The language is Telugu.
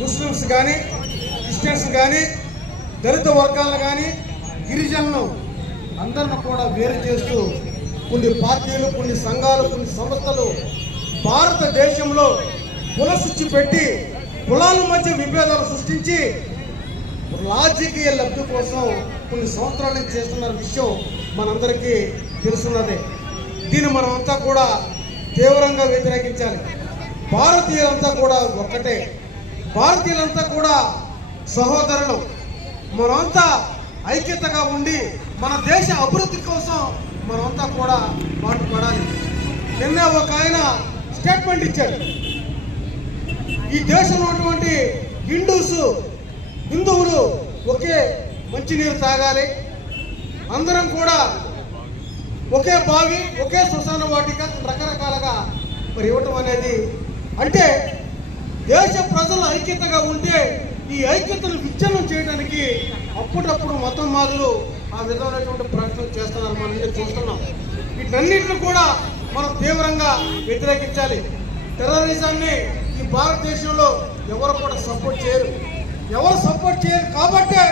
ముస్లిమ్స్ కానీ క్రిస్టియన్స్ కానీ దళిత వర్గాలను కానీ గిరిజనులను అందరిని కూడా వేరు చేస్తూ కొన్ని పార్టీలు కొన్ని సంఘాలు కొన్ని సంస్థలు భారతదేశంలో పులసుచ్చి పెట్టి కులాల మధ్య విభేదాలు సృష్టించి రాజకీయ లబ్ధి కోసం కొన్ని సంవత్సరాల నుంచి చేస్తున్న విషయం మనందరికీ తెలుసున్నదే. దీన్ని మనమంతా కూడా తీవ్రంగా వ్యతిరేకించాలి. భారతీయులంతా కూడా ఒక్కటే. భారతీయులంతా కూడా సహోదరులు మనమంతా ఐక్యతగా ఉండి మన దేశ అభివృద్ధి కోసం మనమంతా కూడా పాటుపడాలి. నిన్న ఒక ఆయన స్టేట్మెంట్ ఇచ్చాడు. ఈ దేశంలో ఉన్నటువంటి హిందూస్ హిందువులు ఒకే మంచినీరు తాగాలి. అందరం కూడా ఒకే బావి ఒకే శ్మశాన వాటిక రకరకాలుగా మరి ఇవ్వటం అనేది అంటే దేశ ఐక్యతగా ఉంటే ఈ ఐక్యతను విచ్ఛిన్నం చేయడానికి అప్పుడప్పుడు మతం మాదులు ఆ విధమైనటువంటి ప్రయత్నం చేస్తున్నారు మనం ఇది చూస్తున్నాం. వీటన్నిటిని కూడా మనం తీవ్రంగా వ్యతిరేకించాలి. టెర్రరిజాన్ని ఈ భారతదేశంలో ఎవరు కూడా సపోర్ట్ చేయరు. ఎవరు సపోర్ట్ చేయరు కాబట్టే